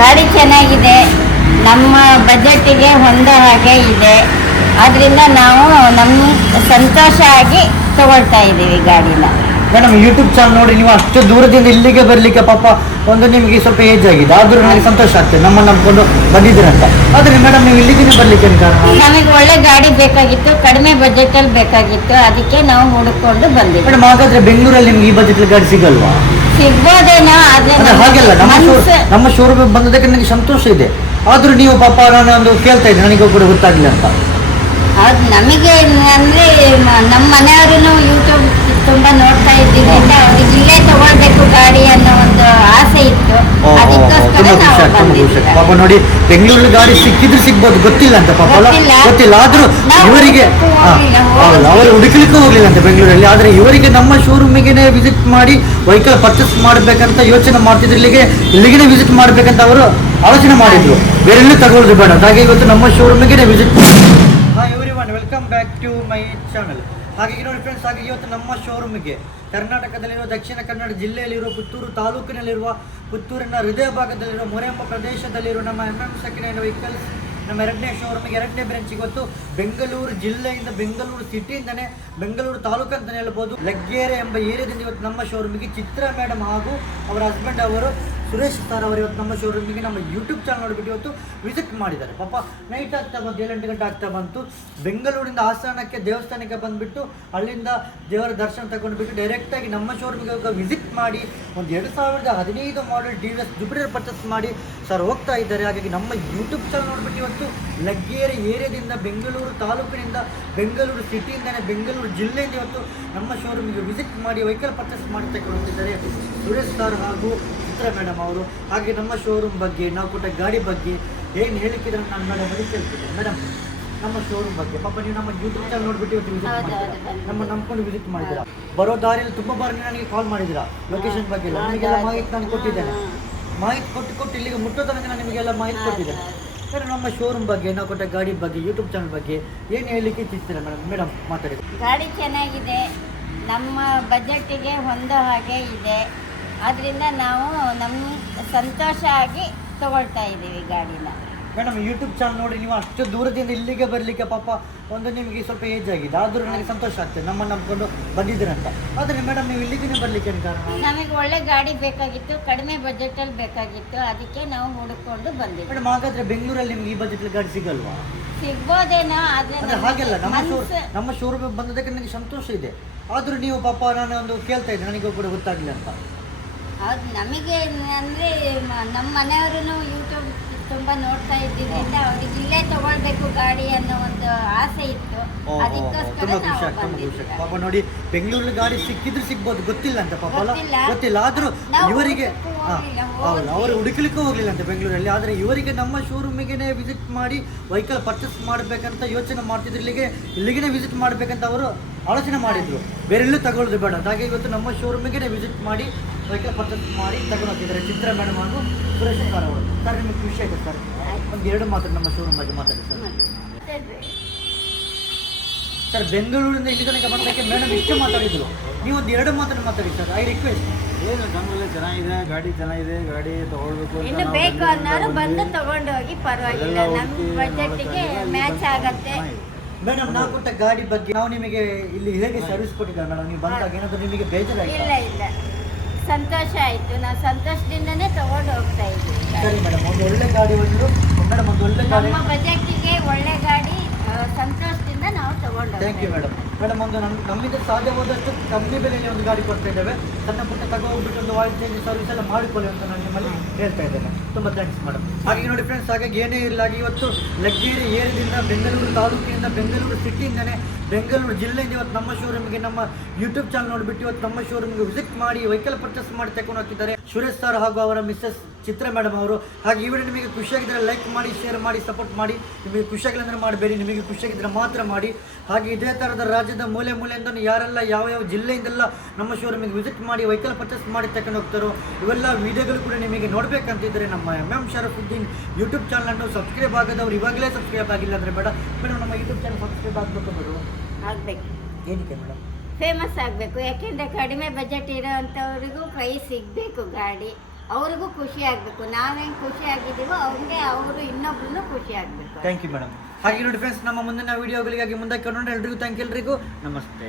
ಗಾಡಿ ಚೆನ್ನಾಗಿದೆ ನಮ್ಮ ಬಜೆಟಿಗೆ ಹೊಂದ ಹಾಗೆ ಇದೆ. ಆದ್ರಿಂದ ನಾವು ನಮ್ಮ ಸಂತೋಷ ಆಗಿ ತಗೊಳ್ತಾ ಇದ್ದೀವಿ ಗಾಡಿನ. ಮೇಡಮ್ ಯೂಟ್ಯೂಬ್ ಚಾನಲ್ ನೋಡಿ ನೀವು ಅಷ್ಟು ದೂರದಿಂದ ಇಲ್ಲಿಗೆ ಬರಲಿಕ್ಕೆ ಪಾಪ ಒಂದು ನಿಮಗೆ ಸ್ವಲ್ಪ ಏಜ್ ಆಗಿದೆ. ಆದರೂ ನನಗೆ ಸಂತೋಷ ಆಗ್ತದೆ. ನಮ್ಮನ್ನು ನಂಬ್ಕೊಂಡು ಬಂದಿದ್ದೀರಂತ. ಆದರೆ ಮೇಡಮ್ ನೀವು ಇಲ್ಲಿಗೆ ಬರಲಿಕ್ಕೆ ನಮಗೆ ಒಳ್ಳೆ ಗಾಡಿ ಬೇಕಾಗಿತ್ತು ಕಡಿಮೆ ಬಜೆಟಲ್ಲಿ ಬೇಕಾಗಿತ್ತು. ಅದಕ್ಕೆ ನಾವು ಹುಡುಕೊಂಡು ಬಂದಿದ್ದೀವಿ. ಮೇಡಮ್ ಹಾಗಾದರೆ ಬೆಂಗಳೂರಲ್ಲಿ ನಿಮ್ಗೆ ಈ ಬಜೆಟ್ ಗಾಡಿ ಸಿಗಲ್ವಾ? ಸಿಗ್ಬೋದೇನೋ ಹಾಗೆಲ್ಲ ನಮ್ಮ ಶೋ ನಮ್ಮ ಶೋರೂಮ್ ಬಂದದಕ್ಕೆ ನನಗೆ ಸಂತೋಷ ಇದೆ. ಆದ್ರೂ ನೀವು ಪಾಪ ನಾನು ಒಂದು ಕೇಳ್ತಾ ಇದ್ದೆ ನನಗೆ ಕೂಡ ಗೊತ್ತಾಗ್ಲಿಲ್ಲ ಅಂತ. ನಮಗೆ ಅಂದ್ರೆ ಮ- ನಮ್ಮ ಮನೆಯವರು ಯೂಟ್ಯೂಬ್ ತುಂಬಾ ನೋಡ್ತಾ ಇದ್ದಿದ್ದರಿಂದ ಅವ್ರಿಗೆ ಇಲ್ಲೇ ತಗೊಳ್ಬೇಕು ಗಾಡಿ ಅನ್ನೋ ಒಂದು ಆಸೆ ಇತ್ತು. ಪಾಪ ನೋಡಿ ಬೆಂಗಳೂರಲ್ಲಿ ಗಾಡಿ ಸಿಕ್ಕಿದ್ರು ಸಿಗ್ಬೋದು ಗೊತ್ತಿಲ್ಲ ಅಂತ ಪಾಪ. ಅಲ್ಲ ಗೊತ್ತಿಲ್ಲ. ಆದ್ರೂ ಇವರಿಗೆ ಹುಡುಕ್ಲಿಕ್ಕೂ ಹೋಗ್ಲಿಲ್ಲ, ಅವರು ಹುಡುಕ್ಲಿಕ್ಕೂ ಹೋಗ್ಲಿಲ್ಲ ಅಂತ ಬೆಂಗಳೂರಲ್ಲಿ. ಆದ್ರೆ ಇವರಿಗೆ ನಮ್ಮ ಶೋರೂಮಿಗೆ ವಿಸಿಟ್ ಮಾಡಿ ವೆಹಿಕಲ್ ಪರ್ಚೇಸ್ ಮಾಡ್ಬೇಕಂತ ಯೋಚನೆ ಮಾಡ್ತಿದ್ರು. ಇಲ್ಲಿಗೆ ಇಲ್ಲಿಗೆ ವಿಸಿಟ್ ಮಾಡ್ಬೇಕಂತ ಅವರು ಆಲೋಚನೆ ಮಾಡಿದ್ರು. ಬೇರೆ ಎಲ್ಲೂ ತಗೊಳ್ಳೋದು ಬೇಡ. ಹಾಗೆ ಇವತ್ತು ನಮ್ಮ ಶೋರೂಮಿಗೆ visit hi everyone welcome back to my channel ಹಾಗೆ ನೋಡಿ ಫ್ರೆಂಡ್ಸ್ ಹಾಗಾಗಿ ಇವತ್ತು ನಮ್ಮ ಶೋರೂಮಿಗೆ ಕರ್ನಾಟಕದಲ್ಲಿರುವ, ದಕ್ಷಿಣ ಕನ್ನಡ ಜಿಲ್ಲೆಯಲ್ಲಿರುವ, ಪುತ್ತೂರು ತಾಲೂಕಿನಲ್ಲಿರುವ, ಪುತ್ತೂರಿನ ಹೃದಯ ಭಾಗದಲ್ಲಿರುವ ಮೊರೆಂಬ ಪ್ರದೇಶದಲ್ಲಿರುವ ನಮ್ಮ ಎಂ ಎಂ ಸೆಕೆಂಡ್ ವೆಹಿಕಲ್ಸ್ ನಮ್ಮ ಎರಡನೇ ಶೋರೂಮಿಗೆ ಎರಡನೇ ಬ್ರಾಂಚ್ ಇವತ್ತು ಬೆಂಗಳೂರು ಜಿಲ್ಲೆಯಿಂದ ಬೆಂಗಳೂರು ಸಿಟಿಯಿಂದನೇ ಬೆಂಗಳೂರು ತಾಲೂಕು ಅಂತಲೇ ಹೇಳ್ಬೋದು. ಲಗ್ಗೇರೆ ಎಂಬ ಏರಿಯಾದಿಂದ ಇವತ್ತು ನಮ್ಮ ಶೋರೂಮಿಗೆ ಚಿತ್ರ ಮೇಡಮ್ ಹಾಗೂ ಅವರ ಹಸ್ಬೆಂಡ್ ಅವರು, ಸುರೇಶ್ ಸರ್ ಅವರು ಇವತ್ತು ನಮ್ಮ ಶೋರೂಮಿಗೆ ನಮ್ಮ ಯೂಟ್ಯೂಬ್ ಚಾನಲ್ ನೋಡಿಬಿಟ್ಟು ಇವತ್ತು ವಿಸಿಟ್ ಮಾಡಿದ್ದಾರೆ. ಪಾಪ ನೈಟ್ ಆಗ್ತಾ ಬಂತು, ಏಳೆಂಟು ಗಂಟೆ ಆಗ್ತಾ ಬಂತು. ಬೆಂಗಳೂರಿಂದ ಆಸ್ಥಾನಕ್ಕೆ ದೇವಸ್ಥಾನಕ್ಕೆ ಬಂದುಬಿಟ್ಟು ಅಲ್ಲಿಂದ ದೇವರ ದರ್ಶನ ತಗೊಂಡ್ಬಿಟ್ಟು ಡೈರೆಕ್ಟಾಗಿ ನಮ್ಮ ಶೋರೂಮಿಗೆ ವಿಸಿಟ್ ಮಾಡಿ, ಒಂದು ಎರಡು ಸಾವಿರದ ಹದಿನೈದು model D S Jupiter purchase ಮಾಡಿ ಸರ್ ಹೋಗ್ತಾ ಇದ್ದಾರೆ. ಹಾಗಾಗಿ ನಮ್ಮ ಯೂಟ್ಯೂಬ್ ಚಾನಲ್ ನೋಡಿಬಿಟ್ಟು ಲಗ್ಗೇರಿ ಏರಿಯಾದಿಂದ ಬೆಂಗಳೂರು ತಾಲೂಕಿನಿಂದ ಬೆಂಗಳೂರು ಸಿಟಿಯಿಂದನೇ ಬೆಂಗಳೂರು ಜಿಲ್ಲೆಯಿಂದ ಇವತ್ತು ನಮ್ಮ ಶೋರೂಮಿಗೆ ವಿಸಿಟ್ ಮಾಡಿ ವೆಹಿಕಲ್ ಪರ್ಚೇಸ್ ಮಾಡಿ ತಗೊಳ್ತಿದ್ದಾರೆ ಸುರೇಶ್ ಸರ್ ಹಾಗೂ ಚಿತ್ರ ಮೇಡಮ್ ಅವರು. ಹಾಗೆ ನಮ್ಮ ಶೋರೂಮ್ ಬಗ್ಗೆ ನಾವು ಕೊಟ್ಟ ಗಾಡಿ ಬಗ್ಗೆ ಏನು ಹೇಳಿಕಿದ್ರೆ ನಾನು ಮೇಡಮ್ ಬಳಿ ಕೇಳ್ತಿದ್ದೆ ಮೇಡಮ್ ನಮ್ಮ ಶೋರೂಮ್ ಬಗ್ಗೆ. ಪಾಪ ನೀವು ನಮ್ಮ ಯೂಟ್ಯೂಬ್ ಚಾನಲ್ ನೋಡ್ಬಿಟ್ಟು ಇವತ್ತು ವಿಸಿಟ್ ಮಾಡಿದ್ದೀರಾ ನಮ್ಮ ನಂಬ್ಕೊಂಡು ವಿಸಿಟ್ ಮಾಡಿದ್ದೀರಾ? ಬರೋ ದಾರಿಯಲ್ಲಿ ತುಂಬ ಬಾರಿ ನನಗೆ ಕಾಲ್ ಮಾಡಿದ್ದೀರಾ? ಲೊಕೇಶನ್ ಬಗ್ಗೆ ಎಲ್ಲ. ಮಾಹಿತಿ ನಾನು ಕೊಟ್ಟಿದ್ದೇನೆ. ಮಾಹಿತಿ ಕೊಟ್ಟು ಕೊಟ್ಟು ಇಲ್ಲಿಗೆ ಮುಟ್ಟೋ ತನಕ ನಾನು ನಿಮಗೆಲ್ಲ ಮಾಹಿತಿ ಕೊಟ್ಟಿದ್ದೇನೆ. ಸರ್, ನಮ್ಮ ಶೋರೂಮ್ ಬಗ್ಗೆ, ನಾವು ಕೊಟ್ಟ ಗಾಡಿ ಬಗ್ಗೆ ಯೂಟ್ಯೂಬ್ ಚಾನಲ್ ಬಗ್ಗೆ ಏನು ಹೇಳಲಿಕ್ಕೆ ಇಚ್ಛಿಸ್ತೀರಾ ಮೇಡಮ್? ಮೇಡಮ್, ಮಾತಾಡಿ. ಗಾಡಿ ಚೆನ್ನಾಗಿದೆ. ನಮ್ಮ ಬಜೆಟಿಗೆ ಹೊಂದೋ ಹಾಗೆ ಇದೆ. ಆದ್ರಿಂದ ನಾವು ನಮ್ಮ ಸಂತೋಷ ಆಗಿ ತಗೊಳ್ತಾ ಇದ್ದೀವಿ ಗಾಡಿನ. ಮೇಡಮ್ ಯೂಟ್ಯೂಬ್ ಚಾನಲ್ ನೋಡಿ ನೀವು ಅಷ್ಟು ದೂರದಿಂದ ಇಲ್ಲಿಗೆ ಬರಲಿಕ್ಕೆ ಪಾಪ ಒಂದು ನಿಮಗೆ ಸ್ವಲ್ಪ ಏಜ್ ಆಗಿದೆ. ಆದರೂ ನನಗೆ ಸಂತೋಷ ಆಗ್ತದೆ ನಮ್ಮನ್ನು ನಂಬ್ಕೊಂಡು ಬಂದಿದ್ದೀರಂತ. ಆದರೆ ಮೇಡಮ್ ನೀವು ಇಲ್ಲಿಗೆ ಬರಲಿಕ್ಕೆ ಕಾರಣ? ನಮಗೆ ಒಳ್ಳೆ ಗಾಡಿ ಬೇಕಾಗಿತ್ತು ಕಡಿಮೆ ಬಜೆಟಲ್ಲಿ ಬೇಕಾಗಿತ್ತು ಅದಕ್ಕೆ ನಾವು ಹುಡುಕೊಂಡು ಬಂದಿದ್ವಿ. ಮೇಡಮ್ ಹಾಗಾದರೆ ಬೆಂಗಳೂರಲ್ಲಿ ನಿಮ್ಗೆ ಈ ಬಜೆಟ್ ಗಾಡಿ ಸಿಗಲ್ವಾ? ಸಿಗ್ಬೋದೇನೋ ಆದ್ರೆ ಹಾಗೆಲ್ಲ ನಮ್ಮ ನಮ್ಮ ಶೋರೂಮ್ ಬಂದದಕ್ಕೆ ನನಗೆ ಸಂತೋಷ ಇದೆ. ಆದರೂ ನೀವು ಪಾಪ ನಾನು ಒಂದು ಕೇಳ್ತಾ ಇದ್ದೆ ನನಗೂ ಕೂಡ ಗೊತ್ತಾಗಲಿಲ್ಲ ಅಂತ. ಅದು ನಮಗೆ ಅಂದರೆ ನಮ್ಮ ಮನೆಯವರು ಯೂಟ್ಯೂಬ್ ತುಂಬಾ ನೋಡ್ತಾ ಇದ್ದಿದ್ದರಿಂದ ಅವ್ರಿಗೆ ಇಲ್ಲೇ ತಗೊಳ್ಬೇಕು ಗಾಡಿ ಅನ್ನೋ ಒಂದು ಆಸೆ ಇತ್ತು. ಓ, ಓ, ಓ, ಅದಕ್ಕೋಸ್ಕರ ತುಂಬಾ ಖುಷಿ ನಾವು ಆಗ್ತದೆ ತುಂಬಾ ಖುಷಿ ಆಗ್ತದೆ. ಬಂದಿದ್ವಿ ಪಾಪ ನೋಡಿ ಬೆಂಗಳೂರಲ್ಲಿ ಗಾಡಿ ಸಿಕ್ಕಿದ್ರು ಸಿಗ್ಬೋದು ಗೊತ್ತಿಲ್ಲ ಅಂತ ಪಾಪ ಅಲ್ಲ? ಗೊತ್ತಿಲ್ಲ. ಗೊತ್ತಿಲ್ಲ ಆದ್ರೂ ನಾವು ಇವರಿಗೆ ಹುಡುಕ್ಲಿಕ್ಕೂ ಹಾ, ಹೋಗ್ಲಿಲ್ಲ, ಹೌದು ಹೋದ್ವಿ. ಅವರು ಹುಡುಕ್ಲಿಕ್ಕೂ ಹೋಗ್ಲಿಲ್ಲ ಅಂತ ಬೆಂಗಳೂರಲ್ಲಿ. ಆದ್ರೆ ಇವರಿಗೆ ನಮ್ಮ ಶೋರೂಮಿಗೆ ವಿಸಿಟ್ ಮಾಡಿ ವೆಹಿಕಲ್ ಪರ್ಚೇಸ್ ಮಾಡ್ಬೇಕಂತ ಯೋಚನೆ ಮಾಡ್ತಿದ್ರು. ಇಲ್ಲಿಗೆ ಇಲ್ಲಿಗೆ ವಿಸಿಟ್ ಮಾಡ್ಬೇಕಂತ ಅವರು ಆಲೋಚನೆ ಮಾಡಿದ್ರು. ಬೇರೆಲ್ಲೂ ತಗೊಳ್ಳೋದು ಬೇಡ. ಹಾಗೆ ಇವತ್ತು ನಮ್ಮ ಶೋರೂಮಿಗೆ ವಿಸಿಟ್ ಮಾಡಿ ವೆಹಿಕಲ್ ಪರ್ಚೇಸ್ ಮಾಡಿ ತಗೊಂಡು ಹೋಗ್ತಿದ್ದಾರೆ ಚಿತ್ರ ಮೇಡಮ್ ಅವರು ಸುರೇಶ್ ಸರ್ ಅವರು ಸರ್ ನಿಮಗೆ ಖುಷಿ ಆಯ್ತು ಸರ್ ಒಂದು ಎರಡು ಮಾತ್ರ ನಮ್ಮ ಶೋರೂಮ್ ಬಗ್ಗೆ ಮಾತಾಡಿ ಸರ್ ಸರ್ ಬೆಂಗಳೂರಿಂದ ಇಲ್ಲಿ ತನಕ ಬಂದಕ್ಕೆ ಮೇಡಮ್ ಇಷ್ಟು ಮಾತಾಡಿದ್ರು. ನೀವು ಒಂದು ಎರಡು ಮಾತ್ರ ಮಾತಾಡಿ ಸರ್ ಐ ರಿಕ್ವೆಸ್ಟ್ ಏನು ಕನ್ನಡ ಚೆನ್ನಾಗಿದೆ ಗಾಡಿ ಚೆನ್ನಾಗಿದೆ ಗಾಡಿ ತಗೊಳ್ಬೇಕು ಅಂತ ಇನ್ನು ಬೇಕು ಅನ್ನೋರು ಬಂದು. ತಗೊಂಡೋಗಿ ಪರವಾಗಿಲ್ಲ. ನಮ್ಮ ಬಜೆಟ್ಗೆ ಮ್ಯಾಚ್ ಆಗತ್ತೆ. ಮೇಡಮ್ ನಾವು ಕೊಟ್ಟ ಗಾಡಿ ಬಗ್ಗೆ ನಾವು ನಿಮಗೆ ಇಲ್ಲಿ ಹೇಗೆ ಸರ್ವಿಸ್ ಕೊಟ್ಟಿದ್ದಾರೆ ಮೇಡಮ್ ನೀವು ಬಂದಾಗ ಏನಾದರೂ ನಿಮಗೆ ಬೇಜಾರಾಗಿಲ್ಲ ಇಲ್ಲ ಇಲ್ಲ. ಸಂತೋಷ ಆಯ್ತು. ನಾವು ಸಂತೋಷದಿಂದನೇ ತಗೊಂಡು ಹೋಗ್ತಾ ಇದ್ದೀವಿ ಸರಿ ಮೇಡಮ್ ಒಂದು ಒಳ್ಳೆ ಗಾಡಿ ಒಂದು ಮೇಡಮ್ ಒಂದು ಒಳ್ಳೆ ಗಾಡಿ. ನಮ್ಮ ಬಜೆಟ್ಗೆ ಒಳ್ಳೆ ಗಾಡಿ ಸಂತೋಷದಿಂದ ನಾವು ತಗೊಂಡು ಥ್ಯಾಂಕ್ ಯು ಮೇಡಮ್ ಮೇಡಮ್, ಒಂದು ನಮ್ಮ ನಮ್ಮಿಂದ ಸಾಧ್ಯವಾದಷ್ಟು ಕಮ್ಮಿ ಬೆಲೆಯಲ್ಲಿ ಒಂದು ಗಾಡಿ ಕೊಡ್ತಾ ಇದ್ದೇವೆ. ಸಣ್ಣ ಪುಟ್ಟ ಹೋಗ್ಬಿಟ್ಟು ಒಂದು ಆಯಿಲ್ ಚೇಂಜ್ ಸರ್ವಿಸ್ ಎಲ್ಲ ಮಾಡಿಕೊಳ್ಳಿ ಅಂತ ನಾನು ನಿಮ್ಮಲ್ಲಿ ಹೇಳ್ತಾ ಇದ್ದೇನೆ. ತುಂಬ ಥ್ಯಾಂಕ್ಸ್ ಮೇಡಮ್ ಹಾಗೆ ನೋಡಿ ಫ್ರೆಂಡ್ಸ್ ಹಾಗಾಗಿ ಏನೇ ಇರಲಾಗಿ ಇವತ್ತು ಲಗ್ಗೇರಿ ಏರಿಯಿಂದ ಬೆಂಗಳೂರು ತಾಲೂಕಿನಿಂದ ಬೆಂಗಳೂರು ಸಿಟಿಯಿಂದನೇ ಬೆಂಗಳೂರು ಜಿಲ್ಲೆಯಿಂದ ಇವತ್ತು ನಮ್ಮ ಶೋರೂಮ್ಗೆ ನಮ್ಮ ಯೂಟ್ಯೂಬ್ ಚಾನಲ್ ನೋಡಿಬಿಟ್ಟು ಇವತ್ತು ನಮ್ಮ ಶೋರೂಮ್ಗೆ ವಿಸಿಟ್ ಮಾಡಿ ವೆಹಿಕಲ್ ಪರ್ಚೇಸ್ ಮಾಡಿ ತಗೊಂಡು ಹೋಗ್ತಿದ್ದಾರೆ. ಸುರೇಶ್ ಸರ್ ಹಾಗೂ ಅವರ ಮಿಸ್ಸಸ್ ಚಿತ್ರ ಮೇಡಮ್ ಅವರು. ಹಾಗೆ ಈ ವಿಡಿಯೋ ನಿಮಗೆ ಖುಷಿಯಾಗಿದ್ದರೆ ಲೈಕ್ ಮಾಡಿ ಶೇರ್ ಮಾಡಿ ಸಪೋರ್ಟ್ ಮಾಡಿ. ನಿಮಗೆ ಖುಷಿಯಾಗಿಲ್ಲ ಅಂದರೆ ಮಾಡಬೇಡಿ, ನಿಮಗೆ ಖುಷಿಯಾಗಿದ್ದರೆ ಮಾತ್ರ ಮಾಡಿ. ಹಾಗೆ ಇದೇ ಥರದ ರಾಜ್ಯದ ಮೂಲೆ ಮೂಲೆಯಿಂದ ಯಾರೆಲ್ಲ ಯಾವ ಯಾವ ಜಿಲ್ಲೆಯಿಂದೆಲ್ಲ ನಮ್ಮ ಶೋರೂಮಿಗೆ ವಿಸಿಟ್ ಮಾಡಿ ವೆಹಿಕಲ್ ಪರ್ಚೇಸ್ ಮಾಡಿ ತಗೊಂಡು ಹೋಗ್ತಾರೋ ಇವೆಲ್ಲ ವಿಡಿಯೋಗಳು ಕೂಡ ನಿಮಗೆ ನೋಡಬೇಕಂತಿದ್ದರೆ ನಮ್ಮ ಎಂ ಎಂ ಶರಫುದ್ದೀನ್ ಯೂಟ್ಯೂಬ್ ಚಾನಲನ್ನು ಸಬ್ಸ್ಕ್ರೈಬ್ ಆಗದವ್ರು ಇವಾಗಲೇ ಸಬ್ಸ್ಕ್ರೈಬ್ ಆಗಿಲ್ಲ ಅಂದರೆ ಬೇಡ. ಮೇಡಮ್ ನಮ್ಮ ಯೂಟ್ಯೂಬ್ ಚಾನಲ್ ಸಬ್ಸ್ಕ್ರೈಬ್ ಆಗಬೇಕು ಮೇಡಮ್ ಆಗ್ಬೇಕು. ಏನಕ್ಕೆ ಮೇಡಮ್ ಫೇಮಸ್ ಆಗಬೇಕು. ಯಾಕೆಂದರೆ ಕಡಿಮೆ ಬಜೆಟ್ ಇರೋವಂಥವ್ರಿಗೂ ಪ್ರೈಸ್ ಸಿಗಬೇಕು ಗಾಡಿ. ಅವ್ರಿಗೂ ಖುಷಿ ಆಗಬೇಕು. ನಾವೇನು ಖುಷಿ ಆಗಿದ್ದೀವೋ ಅವ್ರಿಗೆ ಅವರು ಇನ್ನೊಬ್ರು ಖುಷಿ ಆಗಬೇಕು. ಥ್ಯಾಂಕ್ ಯು ಮೇಡಮ್ ಹಾಗೆ ನೋಡಿ ಫ್ರೆಂಡ್ಸ್ ನಮ್ಮ ಮುಂದಿನ ವಿಡಿಯೋಗಳಿಗಾಗಿ ಮುಂದಕ್ಕೆ ನೋಡೋಣ. ಎಲ್ರಿಗೂ ಥ್ಯಾಂಕ್ ಎಲ್ರಿಗೂ. ನಮಸ್ತೆ.